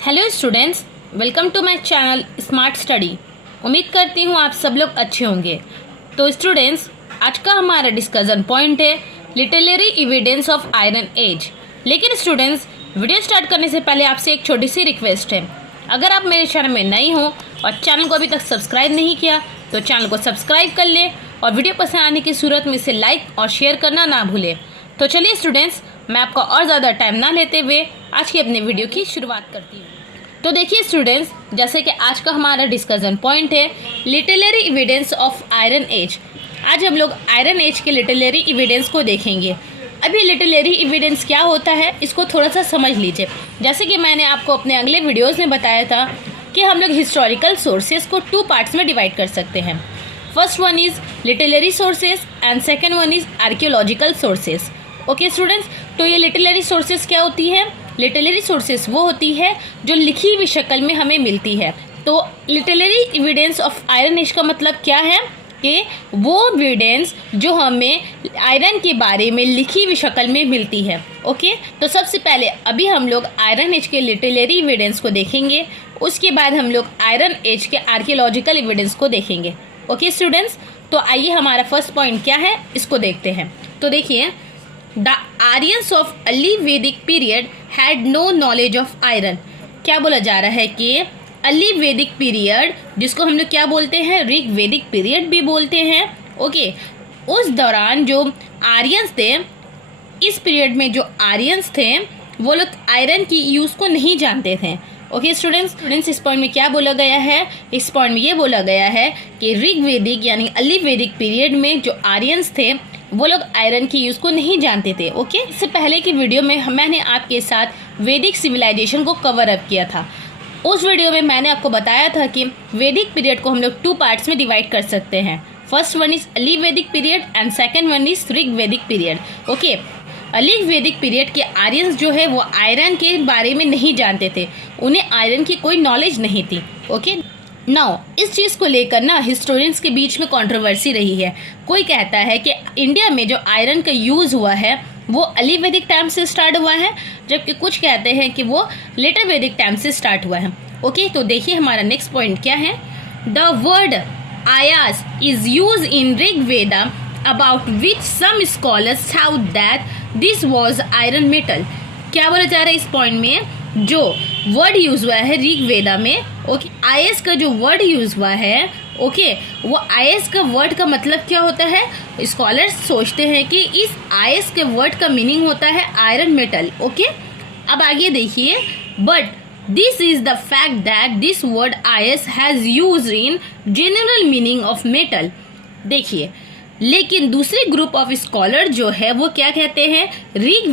Hello students, welcome to my channel smart study. उम्मीद करती हूँ आप सब लोग अच्छे होंगे। तो स्टूडेंट्स, आज का हमारा डिस्कशन पॉइंट है literary evidence of iron age. लेकिन स्टूडेंट्स, वीडियो स्टार्ट करने से पहले आपसे एक छोटी सी रिक्वेस्ट है। अगर आप मेरे चैनल में नए हो और चैनल को अभी तक सब्सक्राइब नहीं किया तो चैनल को सब्सक्राइब कर लें और वीडियो पसंद आने की सूरत में इसे लाइक और शेयर करना ना भूलें। तो चलिए स्टूडेंट्स, मैं आपका और ज़्यादा टाइम ना लेते हुए आज की अपने वीडियो की शुरुआत करती हूँ। तो देखिए स्टूडेंट्स, जैसे कि आज का हमारा डिस्कशन पॉइंट है literary evidence of iron age. आज हम लोग आयरन एज के लिटरेरी एविडेंस को देखेंगे। अभी लिटरेरी एविडेंस क्या होता है इसको थोड़ा सा समझ लीजिए। जैसे कि मैंने आपको अपने अगले वीडियोस में बताया था कि हम लोग हिस्टोरिकल सोर्सेज को 2 पार्ट्स में डिवाइड कर सकते हैं। First one is literary sources and second one is archaeological sources. Okay students, तो ये लिटरेरी सोर्सेज क्या होती है? लिटरेरी सोर्सेज वो होती है जो लिखी हुई शक्ल में हमें मिलती है। तो literary evidence of iron age का मतलब क्या है कि वो एविडेंस जो हमें आयरन के बारे में लिखी हुई शक्ल में मिलती है। ओके, तो सबसे पहले अभी हम लोग आयरन एज के लिटरेरी एविडेंस को देखेंगे, उसके बाद हम लोग आयरन एज के आर्कियोलॉजिकल एविडेंस को देखेंगे। ओके स्टूडेंट्स, तो आइए हमारा फर्स्ट पॉइंट क्या है इसको देखते हैं। तो देखिए, the Aryans of early Vedic period had no knowledge of iron. क्या बोला जा रहा है कि अर्ली वैदिक पीरियड, जिसको हम लोग क्या बोलते हैं, ऋग वैदिक पीरियड भी बोलते हैं। ओके, उस दौरान जो आर्यंस थे, इस पीरियड में जो आर्यंस थे वो लोग आयरन की यूज़ को नहीं जानते थे। ओके स्टूडेंट्स, इस पॉइंट में क्या बोला गया है? इस पॉइंट में ये बोला गया है कि ऋग वैदिक यानी अर्ली वैदिक पीरियड में जो आर्यंस थे वो लोग आयरन की यूज़ को नहीं जानते थे। ओके, इससे पहले की वीडियो में मैंने आपके साथ वैदिक सिविलाइजेशन को कवर अप किया था। उस वीडियो में मैंने आपको बताया था कि वैदिक पीरियड को हम लोग 2 पार्ट्स में डिवाइड कर सकते हैं। First one is early Vedic period and second one is Rig वैदिक period. Okay, early Vedic period के आर्यंस जो है वो आयरन के बारे में नहीं जानते थे, उन्हें आयरन की कोई नॉलेज नहीं थी। ओके, नाउ इस चीज़ को लेकर ना हिस्टोरियंस के बीच में कंट्रोवर्सी रही है। कोई कहता है कि इंडिया में जो आयरन का यूज़ हुआ है वो अर्ली वैदिक टाइम से स्टार्ट हुआ है, जबकि कुछ कहते हैं कि वो लेटर वैदिक टाइम से स्टार्ट हुआ है। ओके, तो देखिए हमारा नेक्स्ट पॉइंट क्या है। The word ayas is use in Rig Veda about which some scholars have that this was iron metal. क्या बोला जा रहा है इस पॉइंट में? जो वर्ड यूज हुआ है ऋग वेदा में, ओके, आयस का जो वर्ड यूज हुआ है, ओके, वो आयस का वर्ड का मतलब क्या होता है? स्कॉलर्स सोचते हैं कि इस आयस के वर्ड का मीनिंग होता है आयरन मेटल। ओके, अब आगे देखिए, but this is the fact that this word ayas has use in general meaning of metal. देखिए, लेकिन दूसरे ग्रुप ऑफ स्कॉलर जो है वो क्या कहते हैं? ऋग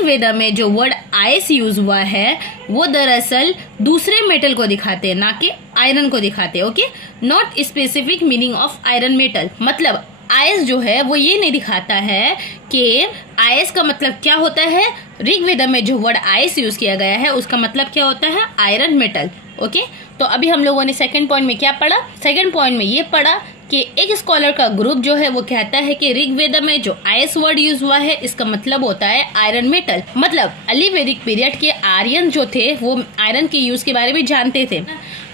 वेदा में जो वर्ड आयस यूज हुआ है वो दरअसल दूसरे मेटल को दिखाते हैं, ना कि आयरन को दिखाते हैं। Okay, not specific meaning of iron metal. मतलब आयस जो है वो ये नहीं दिखाता है कि आयस का मतलब क्या होता है। ऋग वेदा में जो वर्ड आयस यूज किया गया है उसका मतलब क्या होता है? Iron metal. ओके, तो अभी हम लोगों ने सेकंड पॉइंट में क्या पढ़ा? सेकंड पॉइंट में ये पढ़ा कि एक स्कॉलर का ग्रुप जो है वो कहता है कि ऋग वेदा में जो आयस वर्ड यूज हुआ है इसका मतलब होता है आयरन मेटल। मतलब अर्ली वैदिक पीरियड के आर्यन जो थे वो आयरन के यूज के बारे में जानते थे।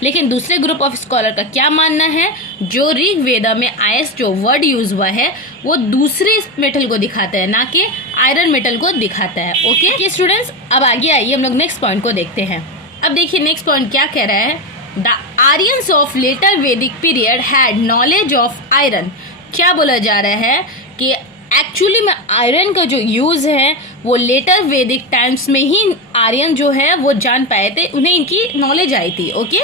लेकिन दूसरे ग्रुप ऑफ स्कॉलर का क्या मानना है? जो ऋग वेदा में आयस जो वर्ड यूज हुआ है वो दूसरे मेटल को दिखाता है, ना कि आयरन मेटल को दिखाता है। ओके स्टूडेंट्स, अब आगे आइए हम लोग नेक्स्ट पॉइंट को देखते हैं। अब देखिए नेक्स्ट पॉइंट क्या कह रहा है। द आर्यंस ऑफ लेटर वैदिक period had knowledge of iron. क्या बोला जा रहा है कि एक्चुअली में आयरन का जो यूज़ है वो लेटर वैदिक टाइम्स में ही आर्यन जो है वो जान पाए थे, उन्हें इनकी नॉलेज आई थी। Okay,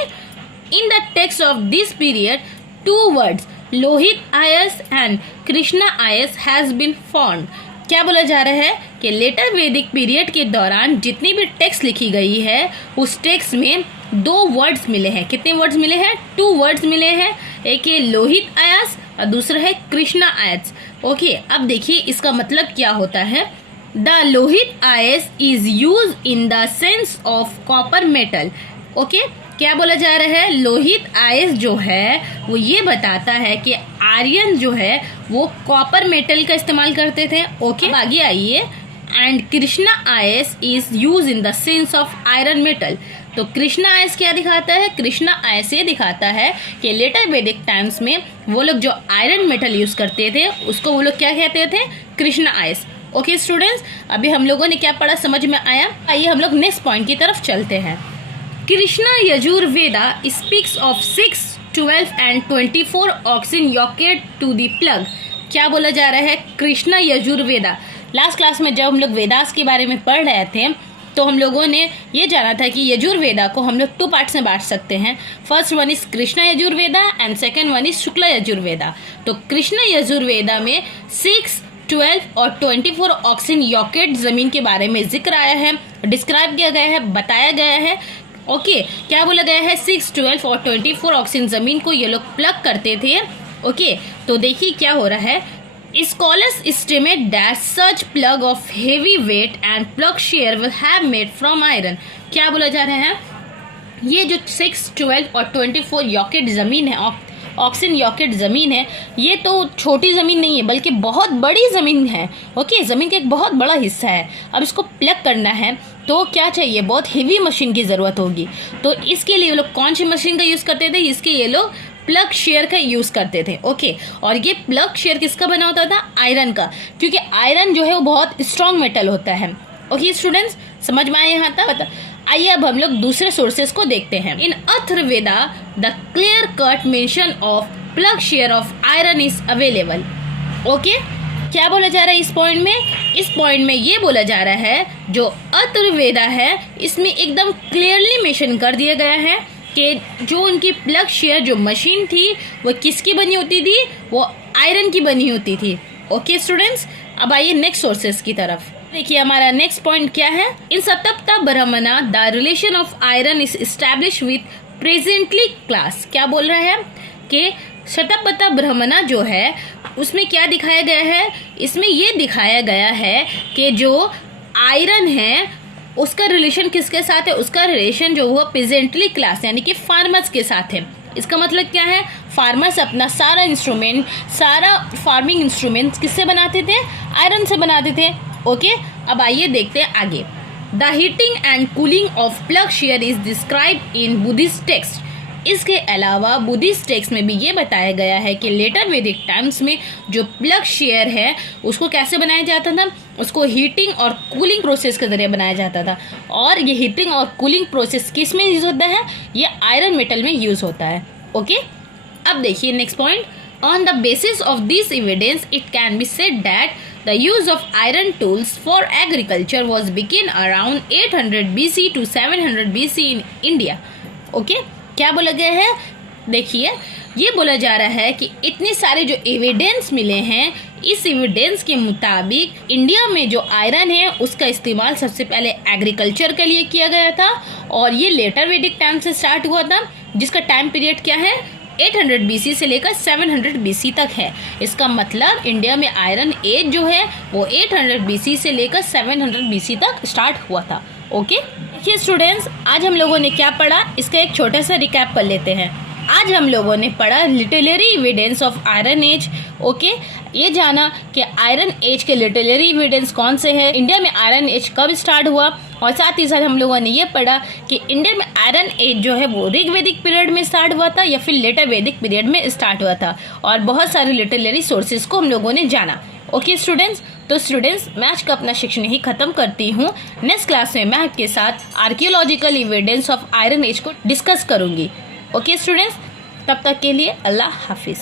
in the text of this period 2 words Lohit आयस एंड कृष्णा आयस हैज बीन फाउंड। क्या बोला जा रहा है कि लेटर वैदिक पीरियड के दौरान जितनी भी टेक्स्ट लिखी गई है उस टेक्स्ट में 2 वर्ड्स मिले हैं। कितने वर्ड्स मिले हैं? 2 वर्ड्स मिले हैं। एक है लोहित आयस और दूसरा है कृष्णा आयस। ओके, अब देखिए इसका मतलब क्या होता है। द लोहित आयस is use in the sense of copper metal. Okay, क्या बोला जा रहा है? लोहित आयस जो है वो ये बताता है कि आर्यन जो है वो कॉपर मेटल का इस्तेमाल करते थे। ओके, आगे आइए। एंड कृष्णा आयस is use in the sense of iron metal. तो कृष्णा आयस क्या दिखाता है? कृष्णा आयस ये दिखाता है कि लेटर वैदिक टाइम्स में वो लोग जो आयरन मेटल यूज करते थे उसको वो लोग क्या कहते थे? कृष्णा आयस। ओके स्टूडेंट्स, अभी हम लोगों ने क्या पढ़ा समझ में आया? आइए हम लोग नेक्स्ट पॉइंट की तरफ चलते हैं। Krishna Yajurveda speaks of 6, 12 and 24 oxen yoked to the plough. क्या बोला जा रहा है? कृष्णा यजुर्वेदा। लास्ट क्लास में जब हम लोग वेदास के बारे में पढ़ रहे थे तो हम लोगों ने ये जाना था कि यजुर्वेदा को हम लोग 2 पार्ट्स में बांट सकते हैं। First one is Krishna Yajurveda and second one is Shukla Yajurveda. तो कृष्णा यजुर्वेदा में 6, 12 और 24 ऑक्सिन योकेट जमीन के बारे में जिक्र आया है, डिस्क्राइब किया गया है, बताया गया है। ओके, क्या बोला गया है? 6, 12 और 24 ऑक्सिन जमीन को ये लोग प्लग करते थे। ओके, तो देखिए क्या हो रहा है। Scholars estimate that such plug of heavy weight and plug shear will have made from iron। क्या बोला जा रहा है? ये जो 6, 12 और 24 यॉकेट ज़मीन है, ऑक्सिन यॉकेट ज़मीन है, ये तो छोटी ज़मीन नहीं है बल्कि बहुत बड़ी ज़मीन है। ओके, ज़मीन का एक बहुत बड़ा हिस्सा है। अब इसको प्लग करना है तो क्या चाहिए? बहुत हेवी मशीन की ज़रूरत होगी। तो इसके लिए लोग कौन सी मशीन का यूज़ करते थे? इसके ये लोग प्लग शेयर का यूज़ करते थे। ओके, और ये प्लग शेयर किसका बना होता था? आयरन का, क्योंकि आयरन जो है वो बहुत स्ट्रॉन्ग मेटल होता है। ओके स्टूडेंट्स, समझ में आए यहाँ तक? आइए अब हम लोग दूसरे सोर्सेस को देखते हैं। In Atharvaveda the clear cut mention of plough share of iron is available. Okay, क्या बोला जा रहा है इस पॉइंट में? इस पॉइंट में ये बोला जा रहा है जो अथर्ववेदा है इसमें एकदम क्लियरली मेंशन कर दिया गया है कि जो उनकी प्लग शेयर जो मशीन थी वो किसकी बनी होती थी? वो आयरन की बनी होती थी। ओके स्टूडेंट्स, अब आइए नेक्स्ट सोर्सेस की तरफ। देखिए हमारा नेक्स्ट पॉइंट क्या है। इन सतप्ता ब्रह्मणा the relation of iron is establish with presently class. क्या बोल रहा है कि शतपथा ब्रह्मणा जो है उसमें क्या दिखाया गया है? इसमें ये दिखाया गया है कि जो आयरन है उसका रिलेशन किसके साथ है? उसका रिलेशन जो हुआ प्रेजेंटली क्लास यानी कि फार्मर्स के साथ है। इसका मतलब क्या है? फार्मर्स अपना सारा इंस्ट्रूमेंट, सारा फार्मिंग इंस्ट्रूमेंट किससे बनाते थे? आयरन से बनाते थे। ओके, अब आइए देखते हैं आगे। The heating and cooling of plough share is describe in Buddhist text. इसके अलावा बुद्धिस्ट टेक्स्ट में भी ये बताया गया है कि लेटर वैदिक टाइम्स में जो प्लग शेयर है उसको कैसे बनाया जाता था? उसको हीटिंग और कूलिंग प्रोसेस के जरिए बनाया जाता था। और ये हीटिंग और कूलिंग प्रोसेस किस में यूज़ होता है? ये आयरन मेटल में यूज़ होता है। ओके, अब देखिए next point. On the basis of this evidence it can be said that the use of iron tools for agriculture was begin around 800 BC to 700 BC in India. Okay, क्या बोला गया है? देखिए ये बोला जा रहा है कि इतने सारे जो एविडेंस मिले हैं, इस एविडेंस के मुताबिक इंडिया में जो आयरन है उसका इस्तेमाल सबसे पहले एग्रीकल्चर के लिए किया गया था और ये लेटर वैदिक टाइम से स्टार्ट हुआ था, जिसका टाइम पीरियड क्या है? 800 BC से लेकर 700 BC तक है। इसका मतलब इंडिया में आयरन एज जो है वो 800 BC से लेकर 700 BC तक स्टार्ट हुआ था। ओके, देखिए स्टूडेंट्स, आज हम लोगों ने क्या पढ़ा इसका एक छोटा सा रिकैप कर लेते हैं। आज हम लोगों ने पढ़ा literary evidence of iron age. Okay, ये जाना कि आयरन एज के लिटरेरी एविडेंस कौन से हैं, इंडिया में आयरन एज कब स्टार्ट हुआ, और साथ ही साथ हम लोगों ने ये पढ़ा कि इंडिया में आयरन एज जो है वो ऋग वैदिक पीरियड में स्टार्ट हुआ था या फिर लेटर वैदिक पीरियड में स्टार्ट हुआ था, और बहुत सारे लिटरेरी सोर्सेज को हम लोगों ने जाना। ओके स्टूडेंट्स, तो स्टूडेंट्स मैं आज का अपना शिक्षण यही खत्म करती हूँ। नेक्स्ट क्लास में मैं आपके साथ archaeological evidence of iron age को डिस्कस करूँगी। ओके स्टूडेंट्स, तब तक के लिए अल्लाह हाफिज़।